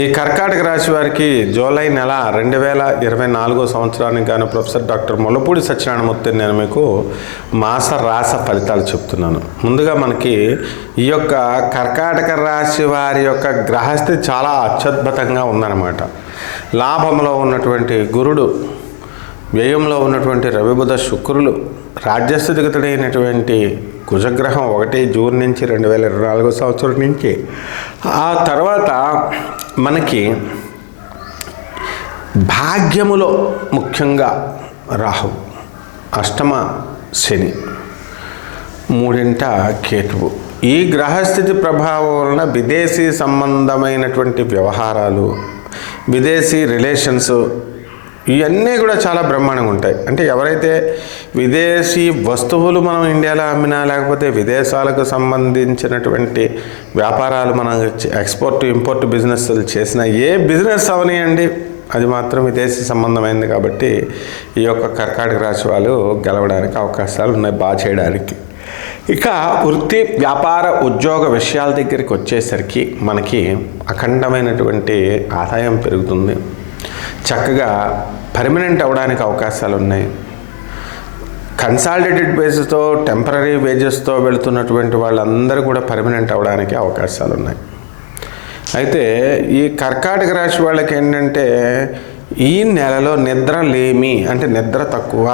ఈ కర్కాటక రాశి వారికి జూలై నెల 2024 సంవత్సరానికి గాను ప్రొఫెసర్ డాక్టర్ ముల్లపూడి సత్యనారాయణమూర్తి నేను మీకు మాస రాశి ఫలితాలు చెప్తున్నాను. ముందుగా మనకి ఈ యొక్క కర్కాటక రాశి వారి యొక్క గ్రహస్థితి చాలా అత్యద్భుతంగా ఉందన్నమాట. లాభంలో ఉన్నటువంటి గురుడు, వ్యయంలో ఉన్నటువంటి రవి బుధ శుక్రులు, రాజ్యస్థితిగతుడైనటువంటి కుజగ్రహం 1 జూన్ నుంచి 2024 సంవత్సరం నుంచి, ఆ తర్వాత మనకి భాగ్యములో ముఖ్యంగా రాహు, అష్టమ శని, 3వ కేతువు. ఈ గ్రహస్థితి ప్రభావం వలన విదేశీ సంబంధమైనటువంటి వ్యవహారాలు, విదేశీ రిలేషన్స్ ఇవన్నీ కూడా చాలా బ్రహ్మాండంగా ఉంటాయి. అంటే ఎవరైతే విదేశీ వస్తువులు మనం ఇండియాలో అమ్మినా, లేకపోతే విదేశాలకు సంబంధించినటువంటి వ్యాపారాలు మనం ఎక్స్పోర్ట్ ఇంపోర్ట్ బిజినెస్లు చేసినా, ఏ బిజినెస్ అవనియండి అది మాత్రం విదేశీ సంబంధమైంది. కాబట్టి ఈ యొక్క కర్కాటక రాశి వాళ్ళు గెలవడానికి అవకాశాలు ఉన్నాయి, బాగా చేయడానికి. ఇక వృత్తి, వ్యాపార, ఉద్యోగ విషయాల దగ్గరికి వచ్చేసరికి మనకి అఖండమైనటువంటి ఆదాయం పెరుగుతుంది. చక్కగా పర్మనెంట్ అవ్వడానికి అవకాశాలు ఉన్నాయి. కన్సాలిడేటెడ్ బేస్తో, టెంపరీ వేజెస్తో వెళుతున్నటువంటి వాళ్ళందరూ కూడా పర్మనెంట్ అవ్వడానికి అవకాశాలు ఉన్నాయి. అయితే ఈ కర్కాటక రాశి వాళ్ళకి ఏంటంటే ఈ నెలలో నిద్ర లేమి, అంటే నిద్ర తక్కువ,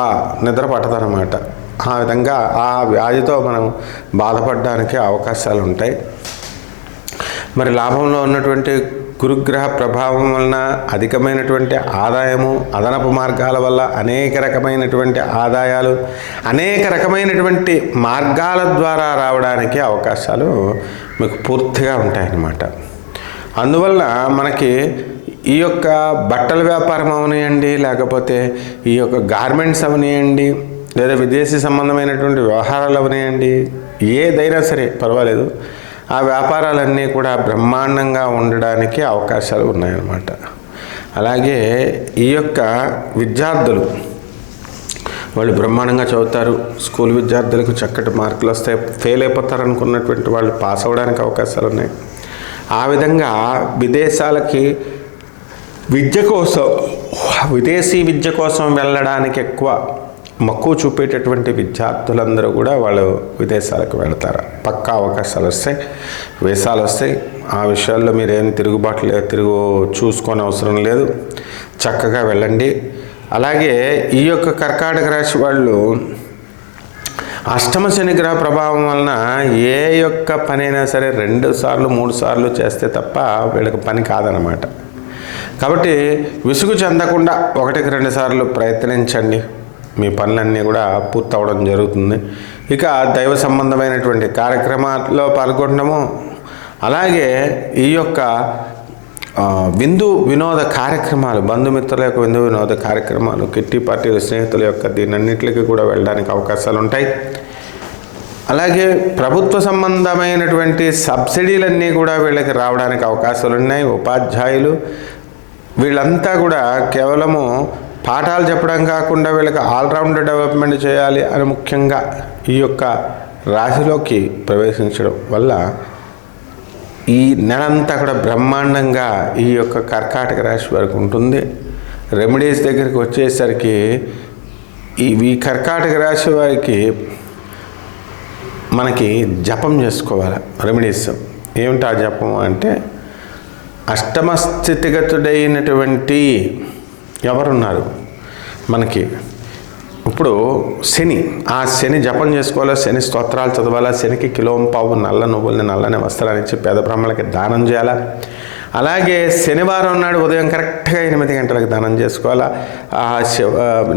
నిద్ర పట్టదనమాట. ఆ విధంగా ఆ వ్యాధితో మనం బాధపడడానికి అవకాశాలు ఉంటాయి. మరి లాభంలో ఉన్నటువంటి గురుగ్రహ ప్రభావం వలన అధికమైనటువంటి ఆదాయము, అదనపు మార్గాల వల్ల అనేక రకమైనటువంటి ఆదాయాలు, అనేక రకమైనటువంటి మార్గాల ద్వారా రావడానికి అవకాశాలు మీకు పూర్తిగా ఉంటాయన్నమాట. అందువల్ల మనకి ఈ యొక్క బట్టల వ్యాపారం అవనియండి, లేకపోతే ఈ యొక్క గార్మెంట్స్ అవనియండి, లేదా విదేశీ సంబంధమైనటువంటి వ్యవహారాలు అవనియండి, ఏదైనా సరే పర్వాలేదు, ఆ వ్యాపారాలన్నీ కూడా బ్రహ్మాండంగా ఉండడానికి అవకాశాలు ఉన్నాయన్నమాట. అలాగే ఈ యొక్క విద్యార్థులు వాళ్ళు బ్రహ్మాండంగా చదువుతారు. స్కూల్ విద్యార్థులకు చక్కటి మార్కులు వస్తాయి. ఫెయిల్ అయిపోతారు అనుకున్నటువంటి వాళ్ళు పాస్ అవ్వడానికి అవకాశాలు ఉన్నాయి. ఆ విధంగా విదేశాలకి విద్య కోసం, విదేశీ విద్య కోసం వెళ్ళడానికి ఎక్కువ మక్కువ చూపేటటువంటి విద్యార్థులందరూ కూడా వాళ్ళు విదేశాలకు వెళతారు. పక్కా అవకాశాలు వస్తాయి, వీసాలు వస్తాయి. ఆ విషయాల్లో మీరేం చూసుకొని అవసరం లేదు, చక్కగా వెళ్ళండి. అలాగే ఈ యొక్క కర్కాటక రాశి వాళ్ళు అష్టమ శని గ్రహ ప్రభావం వలన ఏ యొక్క పనైనా సరే 2 సార్లు 3 సార్లు చేస్తే తప్ప వీళ్ళకి పని కాదనమాట. కాబట్టి విసుగు చెందకుండా 1కి 2 సార్లు ప్రయత్నించండి, మీ పనులన్నీ కూడా పూర్తవడం జరుగుతుంది. ఇక దైవ సంబంధమైనటువంటి కార్యక్రమాల్లో పాల్గొనడము, అలాగే ఈ యొక్క వినోద కార్యక్రమాలు, బంధుమిత్రుల యొక్క వినోద కార్యక్రమాలు, కిట్టి పార్టీలు, స్నేహితుల యొక్క దీనన్నింటికి కూడా వెళ్ళడానికి అవకాశాలు ఉంటాయి. అలాగే ప్రభుత్వ సంబంధమైనటువంటి సబ్సిడీలన్నీ కూడా వీళ్ళకి రావడానికి అవకాశాలు ఉన్నాయి. ఉపాధ్యాయులు వీళ్ళంతా కూడా కేవలము పాఠాలు చెప్పడం కాకుండా వీళ్ళకి ఆల్రౌండ్ డెవలప్మెంట్ చేయాలి అని ముఖ్యంగా ఈ యొక్క రాశిలోకి ప్రవేశించడం వల్ల ఈ నెలంతా కూడా బ్రహ్మాండంగా ఈ యొక్క కర్కాటక రాశి వరకు ఉంటుంది. రెమెడీస్ దగ్గరికి వచ్చేసరికి ఈ కర్కాటక రాశి వారికి మనకి జపం చేసుకోవాలి. రెమెడీస్ ఏమిటి ఆ జపం అంటే, అష్టమ స్థితిగతుడైనటువంటి ఎవరున్నారు మనకి ఇప్పుడు శని, ఆ శని జపం చేసుకోవాలా, శని స్తోత్రాలు చదవాలా, శనికి కిలోంపావు నల్ల నువ్వుల్ని, నల్లని వస్త్రాన్ని ఇచ్చి పేద బ్రాహ్మణులకి దానం చేయాలా. అలాగే శనివారం నాడు ఉదయం కరెక్ట్గా 8 గంటలకు దానం చేసుకోవాలా.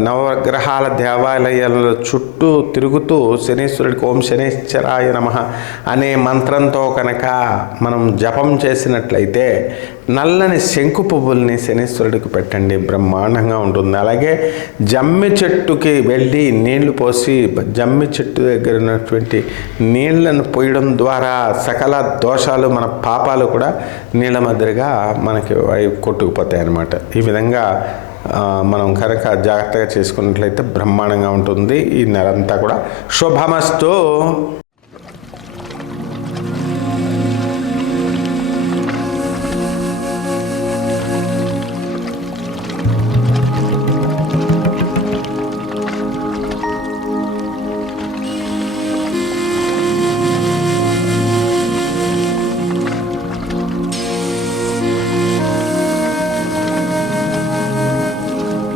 నవగ్రహాల దేవాలయాల చుట్టూ తిరుగుతూ శనీశ్వరుడికి ఓం శనీశ్వరాయ నమః అనే మంత్రంతో కనుక మనం జపం చేసినట్లయితే నల్లని శంకు పువ్వుల్ని శనీశ్వరుడికి పెట్టండి, బ్రహ్మాండంగా ఉంటుంది. అలాగే జమ్మి చెట్టుకి వెళ్ళి నీళ్లు పోసి, జమ్మి చెట్టు దగ్గర ఉన్నటువంటి నీళ్లను పోయడం ద్వారా సకల దోషాలు, మన పాపాలు కూడా నీళ్ళ మధ్యగా మనకి కొట్టుకుపోతాయి అన్నమాట. ఈ విధంగా మనం కనుక జాగ్రత్తగా చేసుకున్నట్లయితే బ్రహ్మాండంగా ఉంటుంది. ఈ నెలంతా కూడా శుభమస్తు.